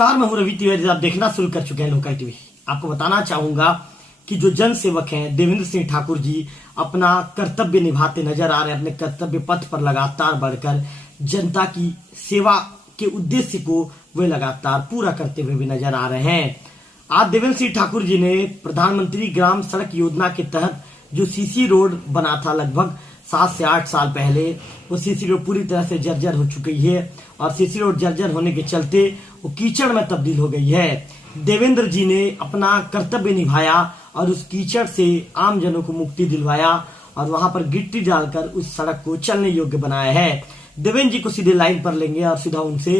नमस्कार, मैं हूं रवि तिवारी। आप देखना शुरू कर चुके हैं लोकल टीवी। आपको बताना चाहूंगा कि जो जन सेवक हैं देवेंद्र सिंह ठाकुर जी अपना कर्तव्य निभाते नजर आ रहे हैं। अपने कर्तव्य पथ पर लगातार बढ़कर जनता की सेवा के उद्देश्य को वे लगातार पूरा करते हुए भी नजर आ रहे हैं। आज देवेंद्र सिंह ठाकुर जी ने प्रधानमंत्री ग्राम सड़क योजना के तहत जो सीसी रोड बना था लगभग 7 से 8 साल पहले, वो सीसी रोड पूरी तरह से जर्जर हो चुकी है और सीसी रोड जर्जर होने के चलते वो कीचड़ में तब्दील हो गई है। देवेंद्र जी ने अपना कर्तव्य निभाया और उस कीचड़ से आम जनों को मुक्ति दिलवाया और वहां पर गिट्टी डालकर उस सड़क को चलने योग्य बनाया है। देवेंद्र जी को सीधे लाइन पर लेंगे और सीधा उनसे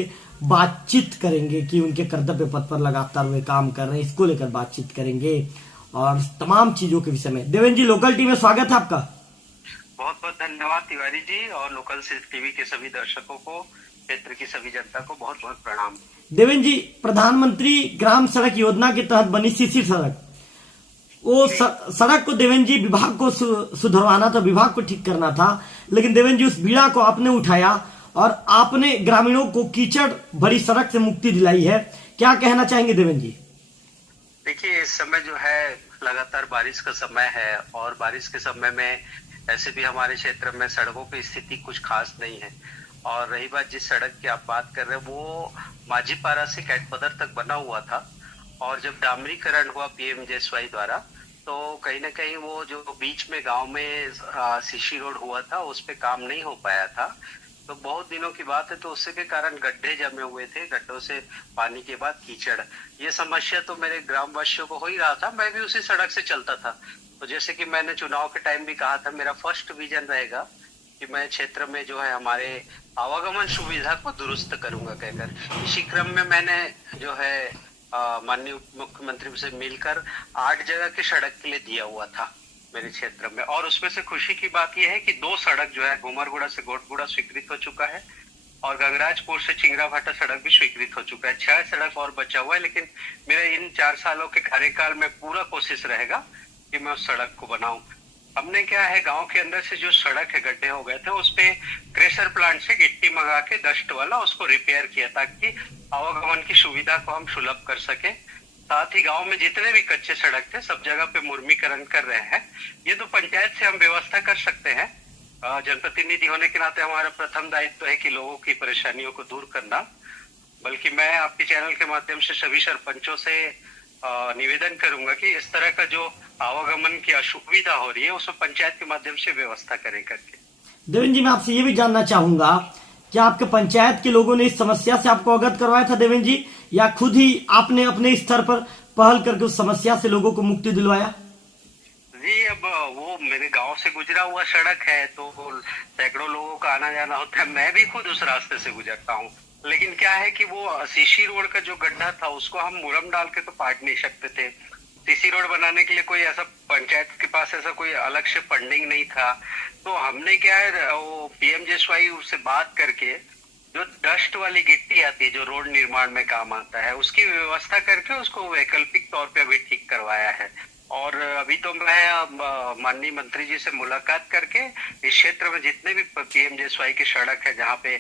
बातचीत करेंगे कि उनके कर्तव्य पथ पर लगातार वे काम कर रहे हैं, इसको लेकर बातचीत करेंगे और तमाम चीजों के विषय में। देवेंद्र जी, लोकल टीवी में स्वागत है आपका। बहुत बहुत धन्यवाद तिवारी जी, और लोकल टीवी के सभी दर्शकों को, क्षेत्र की सभी जनता को बहुत बहुत प्रणाम। देवेंद्र जी, प्रधानमंत्री ग्राम सड़क योजना के तहत बनी सीसी सड़क, वो सड़क को देवेंद्र जी विभाग को सुधरवाना था, विभाग को ठीक करना था, लेकिन देवेंद्र जी उस बीड़ा को आपने उठाया और आपने ग्रामीणों को कीचड़ भरी सड़क से मुक्ति दिलाई है। क्या कहना चाहेंगे देवेंद्र जी? देखिए, इस समय जो है लगातार बारिश का समय है और बारिश के समय में ऐसे भी हमारे क्षेत्र में सड़कों की स्थिति कुछ खास नहीं है। और रही बात जिस सड़क की आप बात कर रहे हैं, वो माझीपारा से कैटपदर तक बना हुआ था और जब डामरीकरण हुआ पीएमजेएसवाई द्वारा, तो कहीं ना कहीं वो जो बीच में गांव में सीसी रोड हुआ था उस पे काम नहीं हो पाया था। तो बहुत दिनों की बात है, तो उससे के कारण गड्ढे जमे हुए थे, गड्ढों से पानी के बाद कीचड़। ये समस्या तो मेरे ग्रामवासियों को हो ही रहा था, मैं भी उसी सड़क से चलता था। तो जैसे कि मैंने चुनाव के टाइम भी कहा था, मेरा फर्स्ट विजन रहेगा कि मैं क्षेत्र में जो है हमारे आवागमन सुविधा को दुरुस्त करूंगा कहकर। इसी क्रम में मैंने जो है माननीय मुख्यमंत्री से मिलकर 8 जगह की सड़क के लिए दिया हुआ था मेरे क्षेत्र में। और उसमें से खुशी की बात यह है कि 2 सड़क जो है घुमरगुड़ा से गोटगुड़ा स्वीकृत हो चुका है और गंगराजपुर से चिंगराभाटा सड़क भी स्वीकृत हो चुका है। 6 सड़क और बचा हुआ है, लेकिन मेरे इन 4 सालों के कार्यकाल में पूरा कोशिश रहेगा कि मैं उस सड़क को बनाऊं। हमने क्या है, गांव के अंदर से जो सड़क है गड्ढे हो गए थे, उस पे क्रेशर प्लांट से गिट्टी मंगा के डस्ट वाला उसको रिपेयर किया ताकि आवागमन की सुविधा को हम सुलभ कर सके। साथ ही गांव में जितने भी कच्चे सड़क थे सब जगह पे मुर्मीकरण कर रहे हैं। ये तो पंचायत से हम व्यवस्था कर सकते हैं। जनप्रतिनिधि होने के नाते हमारा प्रथम दायित्व है कि लोगों की परेशानियों को दूर करना। बल्कि मैं आपके चैनल के माध्यम से सभी सरपंचों से निवेदन करूंगा कि इस तरह का जो आवागमन की असुविधा हो रही है उसमें पंचायत के माध्यम से व्यवस्था करें करके। देवेंद्र जी, मैं आपसे ये भी जानना चाहूंगा कि आपके पंचायत के लोगों ने इस समस्या से आपको अवगत करवाया था देवेंद्र जी, या खुद ही आपने अपने स्तर पर पहल करके उस समस्या से लोगों को मुक्ति दिलवाया? जी, अब वो मेरे गांव से गुजरा हुआ सड़क है तो सैकड़ों लोगों का आना जाना होता है। मैं भी खुद उस रास्ते से गुजरता हूँ, लेकिन क्या है कि वो सीसी रोड का जो गड्ढा था उसको हम मुरम डाल के तो पाट नहीं सकते थे। सीसी रोड बनाने के लिए कोई ऐसा पंचायत के पास ऐसा कोई अलग से फंडिंग नहीं था। तो हमने क्या है, वो पीएमजेएसवाई से बात करके जो डस्ट वाली गिट्टी आती है जो रोड निर्माण में काम आता है, उसकी व्यवस्था करके उसको वैकल्पिक तौर पे अभी ठीक करवाया है। और अभी तो मैं माननीय मंत्री जी से मुलाकात करके इस क्षेत्र में जितने भी पीएमजेएसवाई की सड़क है जहाँ पे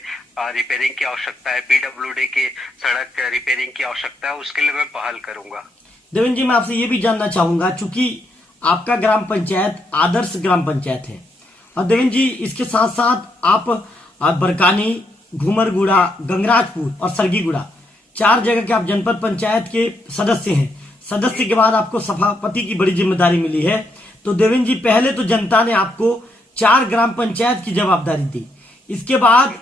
रिपेयरिंग की आवश्यकता है, पीडब्ल्यूडी की सड़क रिपेयरिंग की आवश्यकता है, उसके लिए मैं पहल करूंगा। देवेंद्र जी, मैं आपसे ये भी जानना चाहूंगा, चूंकि आपका ग्राम पंचायत आदर्श ग्राम पंचायत है और देवेंद्र जी इसके साथ साथ आप बरकानी, घुमरगुड़ा, गंगराजपुर और सरगीगुड़ा 4 जगह के आप जनपद पंचायत के सदस्य हैं। सदस्य के बाद आपको सभापति की बड़ी जिम्मेदारी मिली है। तो देवेंद्र जी, पहले तो जनता ने आपको 4 ग्राम पंचायत की जवाबदारी दी, इसके बाद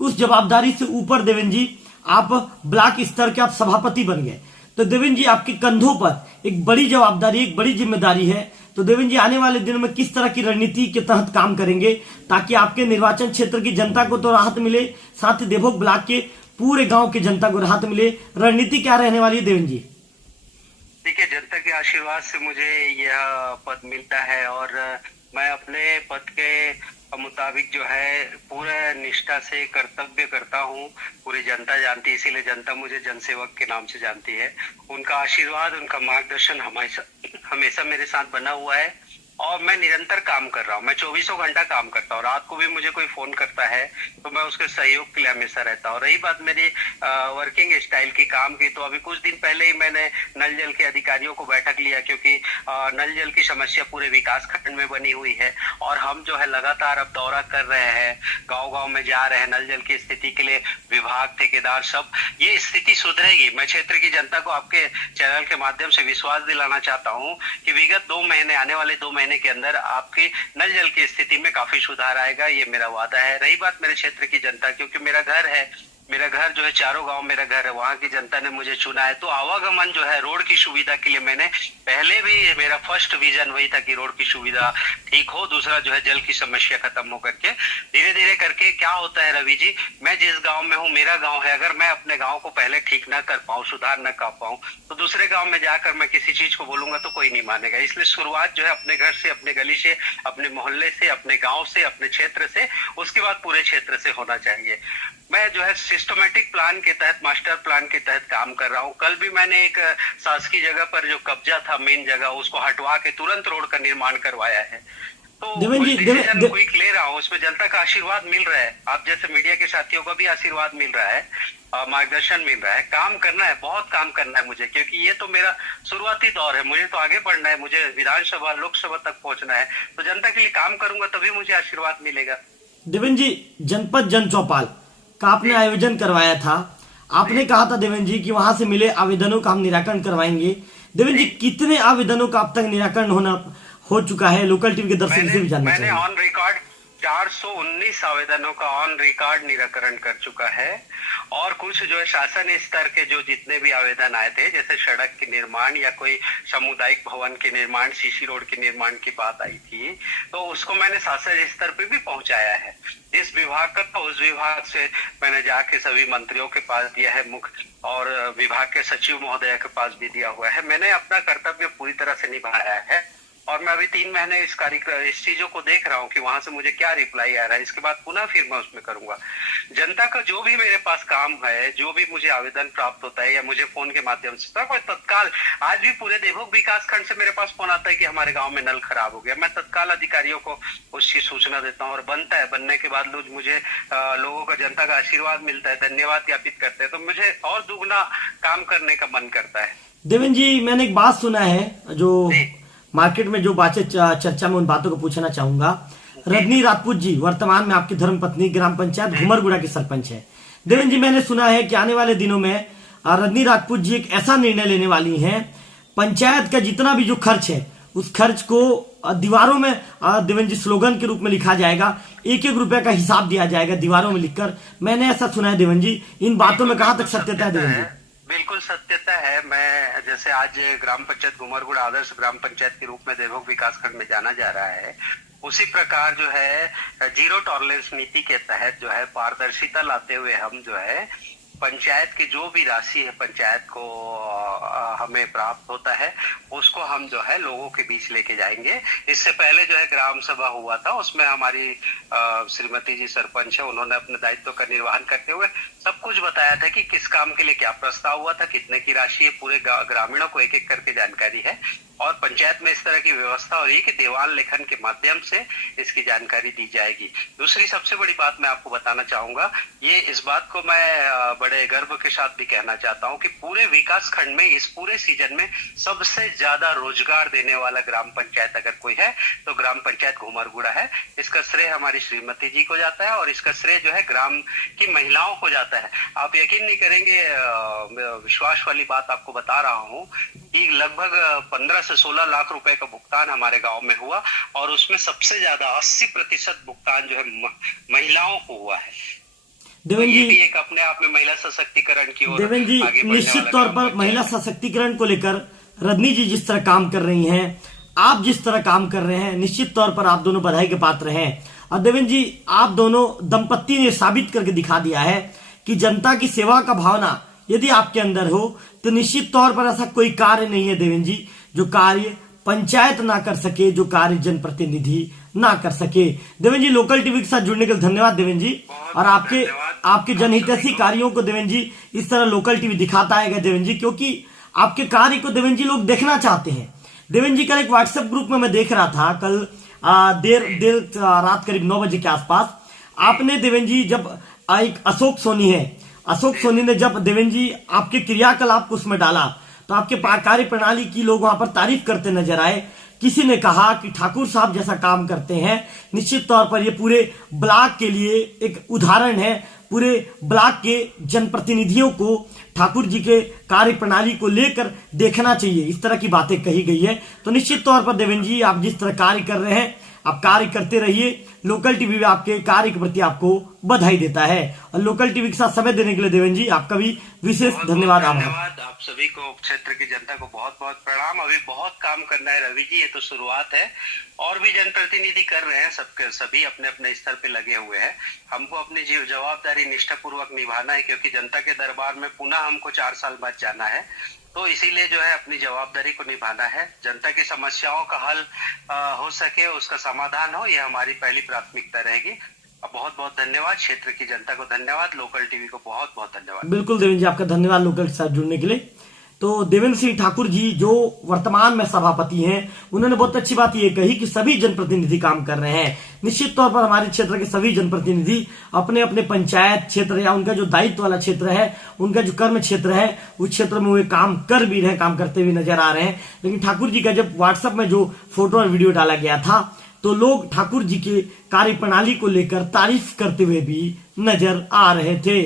उस जवाबदारी से ऊपर देवेंद्र जी आप ब्लॉक स्तर के आप सभापति बन गए। तो देवेंद्र जी, आपके कंधों पर एक बड़ी जवाबदारी, एक बड़ी जिम्मेदारी है। तो देवेंद्र जी, आने वाले दिनों में किस तरह की रणनीति के तहत काम करेंगे ताकि आपके निर्वाचन क्षेत्र की जनता को तो राहत मिले, साथ ही देवभोग ब्लॉक के पूरे गांव की जनता को राहत मिले? रणनीति क्या रहने वाली है देवेंद्र जी? देखिए, जनता के आशीर्वाद से मुझे यह पद मिलता है और मैं अपने पद के मुताबिक जो है पूरे निष्ठा से कर्तव्य करता हूँ। पूरी जनता जानती है, इसीलिए जनता मुझे जनसेवक के नाम से जानती है। उनका आशीर्वाद, उनका मार्गदर्शन हमेशा मेरे साथ बना हुआ है और मैं निरंतर काम कर रहा हूँ, मैं 24 घंटा काम करता हूँ। रात को भी मुझे कोई फोन करता है तो मैं उसके सहयोग के लिए हमेशा रहता हूँ। रही बात मेरी वर्किंग स्टाइल की, काम की, तो अभी कुछ दिन पहले ही मैंने नल जल के अधिकारियों को बैठक लिया, क्योंकि नल जल की समस्या पूरे विकास खंड में बनी हुई है और हम जो है लगातार अब दौरा कर रहे हैं, गाँव गाँव में जा रहे हैं नल जल की स्थिति के लिए। विभाग, ठेकेदार, सब, ये स्थिति सुधरेगी। मैं क्षेत्र की जनता को आपके चैनल के माध्यम से विश्वास दिलाना चाहता हूँ कि विगत 2 महीने, आने वाले 2 महीने के अंदर आपकी नल जल की स्थिति में काफी सुधार आएगा, ये मेरा वादा है। रही बात मेरे क्षेत्र की जनता, क्योंकि मेरा घर है, मेरा घर जो है चारों गांव मेरा घर है, वहां की जनता ने मुझे चुना है, तो आवागमन जो है रोड की सुविधा के लिए मैंने पहले भी, मेरा फर्स्ट विजन वही था कि रोड की सुविधा ठीक हो, दूसरा जो है जल की समस्या खत्म हो करके। धीरे धीरे करके क्या होता है रवि जी, मैं जिस गांव में हूँ, मेरा गांव है, अगर मैं अपने गांव को पहले ठीक ना कर पाऊँ, सुधार न कर पाऊँ, तो दूसरे गांव में जाकर मैं किसी चीज को बोलूंगा तो कोई नहीं मानेगा। इसलिए शुरुआत जो है अपने घर से, अपने गली से, अपने मोहल्ले से, अपने गाँव से, अपने क्षेत्र से, उसके बाद पूरे क्षेत्र से होना चाहिए। मैं जो है सिस्टमेटिक प्लान के तहत, मास्टर प्लान के तहत काम कर रहा हूँ। कल भी मैंने एक शासकीय जगह पर जो कब्जा था, मेन जगह, उसको हटवा के तुरंत रोड का निर्माण करवाया है। तो डिसीजन क्विक ले रहा हूँ, उसमें जनता का आशीर्वाद मिल रहा है, आप जैसे मीडिया के साथियों का भी आशीर्वाद मिल रहा है, मार्गदर्शन मिल रहा है। काम करना है, बहुत काम करना है मुझे, क्योंकि ये तो मेरा शुरुआती दौर है, मुझे तो आगे बढ़ना है, मुझे विधानसभा, लोकसभा तक पहुंचना है, तो जनता के लिए काम करूंगा तभी मुझे आशीर्वाद मिलेगा। देवेंद्र जी, जनपद जन चौपाल का आपने आयोजन करवाया था, आपने कहा था देवेंद्र जी कि वहां से मिले आवेदनों का हम निराकरण करवाएंगे। देवेंद्र जी, कितने आवेदनों का अब तक निराकरण हो चुका है? लोकल टीवी के दर्शक से भी जानना मैंने चाहिए। ऑन रिकॉर्ड 419 आवेदनों का ऑन रिकॉर्ड निराकरण कर चुका है, और कुछ जो है शासन स्तर के जो जितने भी आवेदन आए थे, जैसे सड़क के निर्माण या कोई सामुदायिक भवन के निर्माण, सीसी रोड के निर्माण की बात आई थी, तो उसको मैंने शासन स्तर पे भी पहुंचाया है। जिस विभाग का था उस विभाग से मैंने जाके सभी मंत्रियों के पास दिया है, मुख्य और विभाग के सचिव महोदय के पास भी दिया हुआ है। मैंने अपना कर्तव्य पूरी तरह से निभाया है, और मैं अभी 3 महीने इस चीजों को देख रहा हूँ कि वहां से मुझे क्या रिप्लाई आ रहा है। इसके बाद पुनः फिर मैं उसमें करूंगा। जनता का जो भी मेरे पास काम है, जो भी मुझे आवेदन प्राप्त होता है या मुझे फोन के माध्यम से, तो तत्काल, आज भी पूरे देवभोग विकास खंड से मेरे पास फोन आता है कि हमारे गाँव में नल खराब हो गया, मैं तत्काल अधिकारियों को उसकी सूचना देता हूँ, और बनता है, बनने के बाद लोग मुझे, लोगों का, जनता का आशीर्वाद मिलता है, धन्यवाद ज्ञापित करते हैं, तो मुझे और दुगना काम करने का मन करता है। देवेंद्र जी, मैंने एक बात सुना है, जो मार्केट में जो बातें चर्चा में, उन बातों को पूछना चाहूंगा। रजनी राजपूत जी वर्तमान में आपकी धर्मपत्नी ग्राम पंचायत घुमरगुड़ा की सरपंच है। देवेंद्र जी, मैंने सुना है कि आने वाले दिनों में रजनी राजपूत जी एक ऐसा निर्णय लेने वाली हैं, पंचायत का जितना भी जो खर्च है, उस खर्च को दीवारों में, देवेंद्र जी, स्लोगन के रूप में लिखा जाएगा, 1-1 रुपए का हिसाब दिया जाएगा दीवारों में लिखकर। मैंने ऐसा सुना है देवेंद्र जी, इन बातों में कहां तक सत्यता है देवेंद्र जी? बिल्कुल सत्यता है। मैं जैसे आज ग्राम पंचायत घुमरगुड़ा आदर्श ग्राम पंचायत के रूप में देवभोग विकास खंड में जाना जा रहा है, उसी प्रकार जो है जीरो टॉलरेंस नीति के तहत जो है पारदर्शिता लाते हुए हम जो है पंचायत की जो भी राशि है पंचायत को हमें प्राप्त होता है, उसको हम जो है लोगों के बीच लेके जाएंगे। इससे पहले जो है ग्राम सभा हुआ था, उसमें हमारी श्रीमती जी सरपंच है, उन्होंने अपने दायित्व का निर्वहन करते हुए सब कुछ बताया था कि किस काम के लिए क्या प्रस्ताव हुआ था, कितने की राशि है, पूरे ग्रामीणों को एक एक करके जानकारी है, और पंचायत में इस तरह की व्यवस्था हो रही है कि दीवान लेखन के माध्यम से इसकी जानकारी दी जाएगी। दूसरी सबसे बड़ी बात मैं आपको बताना चाहूंगा, ये इस बात को मैं बड़े गर्व के साथ भी कहना चाहता हूं कि पूरे विकास खंड में इस पूरे सीजन में सबसे ज्यादा रोजगार देने वाला ग्राम पंचायत अगर कोई है तो ग्राम पंचायत घुमरगुड़ा है। इसका श्रेय हमारी श्रीमती जी को जाता है, और इसका श्रेय जो है ग्राम की महिलाओं को जाता है। आप यकीन नहीं करेंगे, विश्वास वाली बात आपको बता रहा हूँ कि लगभग 15 से 16 लाख रुपए का भुगतान हमारे गांव में हुआ, और उसमें सबसे ज्यादा 80% भुगतान जो है महिलाओं को हुआ है। देवेंद्र जी, एक अपने आप में महिला सशक्तिकरण की ओर देवेंद्र जी, निश्चित तौर पर महिला सशक्तिकरण को लेकर रजनी जी जिस तरह काम कर रही हैं, आप जिस तरह काम कर रहे हैं, निश्चित तौर पर आप दोनों बधाई के पात्र हैं। और देवेंद्र जी, आप दोनों दंपत्ति ने साबित करके दिखा दिया है कि जनता की सेवा का भावना यदि आपके अंदर हो तो निश्चित तौर पर ऐसा कोई कार्य नहीं है देवेंद्र जी जो कार्य पंचायत ना कर सके, जो कार्य जनप्रतिनिधि ना कर सके। देवेंद्र जी, लोकल टीवी के साथ जुड़ने के लिए धन्यवाद देवेंद्र जी, और आपके जनहितैषी कार्यों को देवेंद्र जी इस तरह लोकल टीवी दिखाता है देवेंद्र जी, क्योंकि आपके कार्य को देवेंद्र जी लोग देखना चाहते हैं। देवेंद्र जी कल एक व्हाट्सएप ग्रुप में मैं देख रहा था, कल देर रात करीब 9 बजे के आसपास आपने देवेंद्र जी जब एक अशोक सोनी ने जब देवेंद्र जी आपके क्रियाकलाप को उसमें डाला तो आपके कार्य प्रणाली की लोग वहां पर तारीफ करते नजर आए। किसी ने कहा कि ठाकुर साहब जैसा काम करते हैं, निश्चित तौर पर ये पूरे ब्लॉक के लिए एक उदाहरण है। पूरे ब्लॉक के जनप्रतिनिधियों को ठाकुर जी के कार्य प्रणाली को लेकर देखना चाहिए, इस तरह की बातें कही गई है। तो निश्चित तौर पर देवेंद्र जी आप जिस तरह कार्य कर रहे हैं आप कार्य करते रहिए। लोकल टीवी भी आपके कार्य के प्रति आपको बधाई देता है और लोकल टीवी के साथ समय देने के लिए देवेंद्र जी आपका भी विशेष धन्यवाद। आप सभी को, क्षेत्र की जनता को बहुत बहुत प्रणाम। अभी बहुत काम करना है रवि जी, ये तो शुरुआत है और भी जनप्रतिनिधि कर रहे हैं, सबके सभी अपने अपने स्तर पे लगे हुए हैं। हमको अपनी जवाबदारी निष्ठापूर्वक निभाना है क्योंकि जनता के दरबार में पुनः हमको 4 साल बाद जाना है, तो इसीलिए जो है अपनी जवाबदारी को निभाना है। जनता की समस्याओं का हल हो सके, उसका समाधान हो, यह हमारी पहली प्राथमिकता रहेगी। बहुत बहुत धन्यवाद, क्षेत्र की जनता को धन्यवाद, लोकल टीवी को बहुत बहुत धन्यवाद। बिल्कुल देवेंद्र जी आपका धन्यवाद लोकल के साथ जुड़ने के लिए। तो देवेंद्र सिंह ठाकुर जी जो वर्तमान में सभापति हैं, उन्होंने बहुत अच्छी बात ये कही कि सभी जनप्रतिनिधि काम कर रहे हैं। निश्चित तौर पर हमारे क्षेत्र के सभी जनप्रतिनिधि अपने अपने पंचायत क्षेत्र या उनका जो दायित्व वाला क्षेत्र है, उनका जो कर्म क्षेत्र है, उस क्षेत्र में वे काम कर भी रहे, काम करते हुए नजर आ रहे हैं। लेकिन ठाकुर जी का जब व्हाट्सएप में जो फोटो और वीडियो डाला गया था तो लोग ठाकुर जी के कार्य प्रणाली को लेकर तारीफ करते हुए भी नजर आ रहे थे।